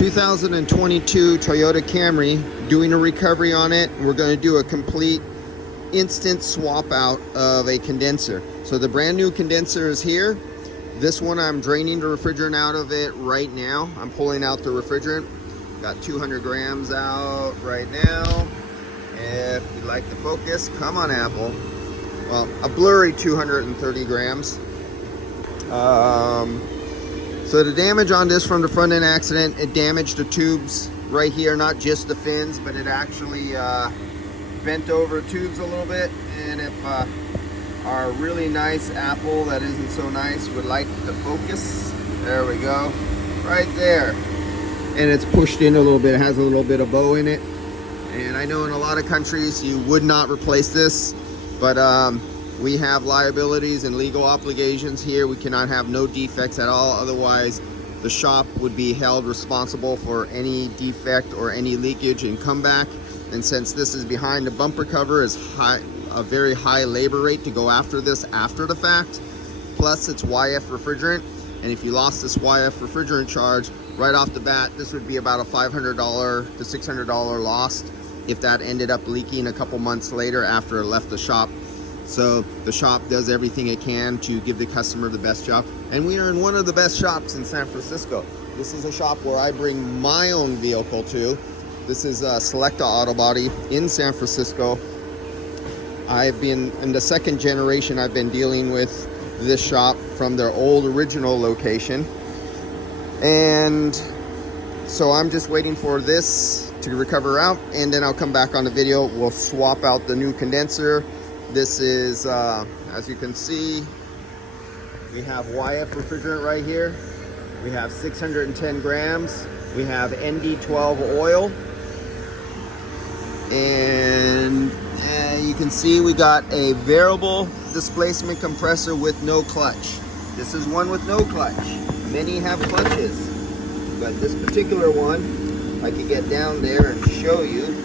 2022 Toyota Camry, doing a recovery on it. We're going to do a complete instant swap out of a condenser. So the brand new condenser is here. This one I'm draining the refrigerant out of it right now. I'm pulling out the refrigerant. Got 200 grams out right now. If you'd like to focus, come on Apple. Well, a blurry 230 grams. So the damage on this from the front end accident, it damaged the tubes right here, not just the fins, but it actually bent over tubes a little bit. And if our really nice Apple that isn't so nice would like to focus, there we go, right there. And it's pushed in a little bit, it has a little bit of bow in it. And I know in a lot of countries you would not replace this, but we have liabilities and legal obligations here. We cannot have no defects at all. Otherwise, the shop would be held responsible for any defect or any leakage and comeback. And since this is behind the bumper cover, is a very high labor rate to go after this after the fact. Plus, it's YF refrigerant. And if you lost this YF refrigerant charge right off the bat, this would be about a $500 to $600 loss if that ended up leaking a couple months later after it left the shop. So the shop does everything it can to give the customer the best job. And we are in one of the best shops in San Francisco. This is a shop where I bring my own vehicle to. This is Selecta Auto Body in San Francisco. I've been, in the second generation, I've been dealing with this shop from their old original location. And so I'm just waiting for this to recover out, and then I'll come back on the video. We'll swap out the new condenser. This is, as you can see, we have YF refrigerant right here. We have 610 grams. We have ND12 oil. And you can see we got a variable displacement compressor with no clutch. This is one with no clutch. Many have clutches, but this particular one, I could get down there and show you.